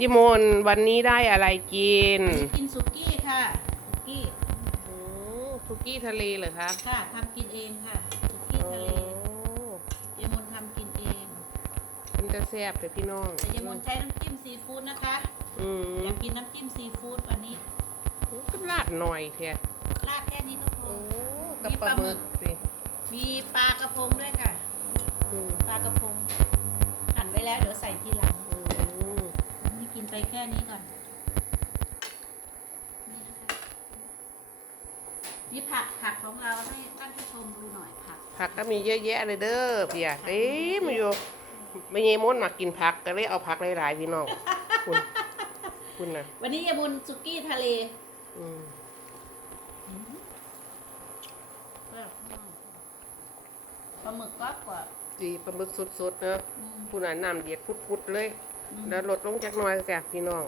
ยิมนวันนี้ได้อะไรกิน กินสุกี้ค่ะสุกี้อืมสุกี้ทะเลเหรอคะค่ะทำกินเองค่ะสุกี้ทะเลเยมนทำกินเองมันจะแซ่บเลยพี่น้องแต่เยมนใช้น้ำจิ้มซีฟู้ดนะคะอืมอยากกินน้ำจิ้มซีฟู้ดวันนี้ก็ลาดหน่อยเถอะราดแค่นี้ก็พอโอ้กับปลาหมึกสิมีปลากระพงด้วยค่ะ อืมปลากระพงหั่นไว้แล้วเดี๋ยวใส่ทีหลังอืมนี่กินไป แค่นี้ก่อน นี่นะคะนี่ผักผักของเราให้ท่านผู้ชมดูหน่อยผัก ผักก็มีเยอะแยะเลยเด้อพี่อะเอ้ยมาอยู่ไม่ยมนมากินผักก็เลยเอาผักหลายๆพี่น้องคุณคุณนะวันนี้ยายบุญสุกี้ทะเลอืมปลาหมึกก็กว่าจีปลาหมึกสดๆเนอะอืมคุณน่ะน้ำเดือดพุดๆเลย อืมแล้วลดลงจากหน้อยแกพี่น้อง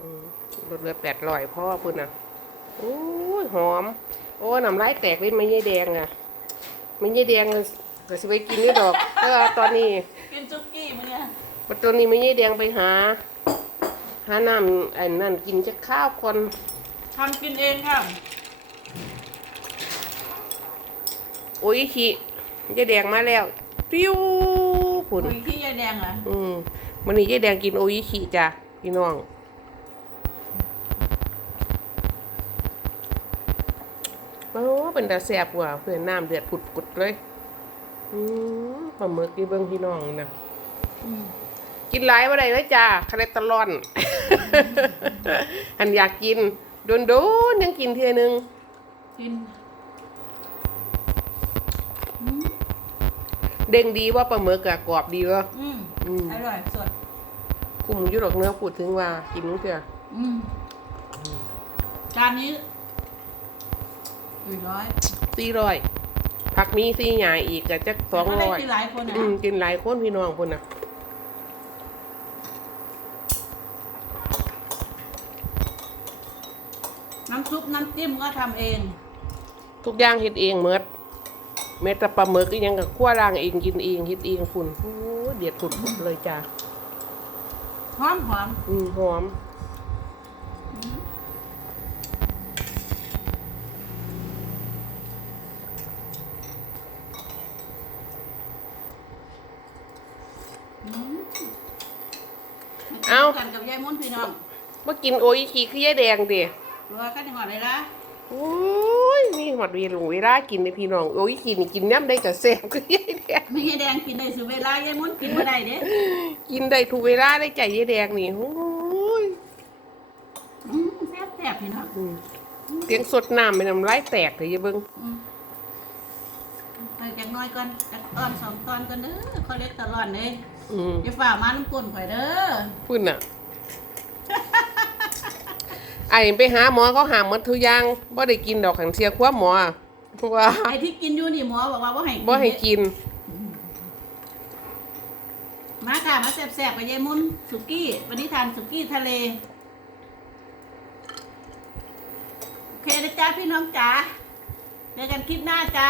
อืมลดเหลือแปดร้อยพ่อคุณน่ะโอ้ยหอม โอ้น้ำลายแตกเลยไม่ใช่แดงอะไม่ใช่แดงก็สิไปกินนี่ดอกเออตอนนี้กินสุกี้มั้งเนี่ยปัตตอนนี้ไม่ใช่แดงไปหา หาน้ำอันนั่นกินจะข้าวคนทำกินเองค่ะโอ้ยขี้ยายแดงมาแล้วปิ้ว พุ่นคุยที่ยายแดงเหรออืมมันนี่ยายแดงกินโออิชิจ้ะพี่น้องโอ้เป็นตาแสบว่ะเพื่อนน้ำเดือดผุดๆเลยอืมปลาหมึกนี่เบิ้งพี่น้องนะอืมกินหลายว่าไรเลยจ้าคาเลสเตอรอลอันอยากกินโดนโดนๆยังกินเทียนึงกิน เด้งดีว่าปลาหมึกอะกรอบดีวะอืมอืมอร่อยสด คุมอยุดอกเนื้อพูดถึงว่ากินนู้เถอะอืมจานนี้สี่ร้อยสี่ร้อยผักมีสี่หยาอีกก็จะสองก็ได้ร้อยกินหลายคนอะอืมกินหลายคนพี่น้องคนน่ะน้ำซุปน้ำจิ้มก็ทำเอง ทุกอย่างเฮ็ดเองเมด เม็ดแต่ปลาหมึกอีหยังกับขั้วล่างเองกินเองเฮ็ดเองคุณโอ้เดือดผุดๆเลยจ้าหอมหอมอืมหอมอืมเอ้า กันกับยายมุ่นพี่น้องมากินโออิชิคือยายแดงดิรัวกันจังหวัดเลยละโอ้ย นี่หมดเวลาเวลากินเลยพี่น้องโออิชินี่กินน้ำได้กับแซ่บคือยายแดงไม่ให้แดงกินได้สุเวลายายมุ่นกินไม่ได้เด้กินได้ทุกเวลาได้ใจยายแดงนี่โอ้ยอืมแซ่บแซ่บพี่น้องอืมเสียงสดน้ำเป็นน้ำลายแตกเลยอยาเบิ้งอืมไปจักหน้อยก่อนจักตอนสองตอนก่อนเด้อคอเลสเตอรอลเลยอืมอย่าฝ่ามาน้ำก้นข่อยเด้อ พุ่นอะ ไอ้ไปหาหมอเขาหามหมดทุกอย่างบ่ได้กินดอกขันเสียความหมอเพราะว่าไอ้ที่กินอยู่นี่หมอบอกว่าบ่ให้บ่ให้กิน มาค่ะมาแซ่บๆกับยายมุ่นสุกี้ วันนี้ทานสุกี้ทะเลโอเคนะจ้าพี่น้องจ๋าเจอกันคลิปหน้าจ้า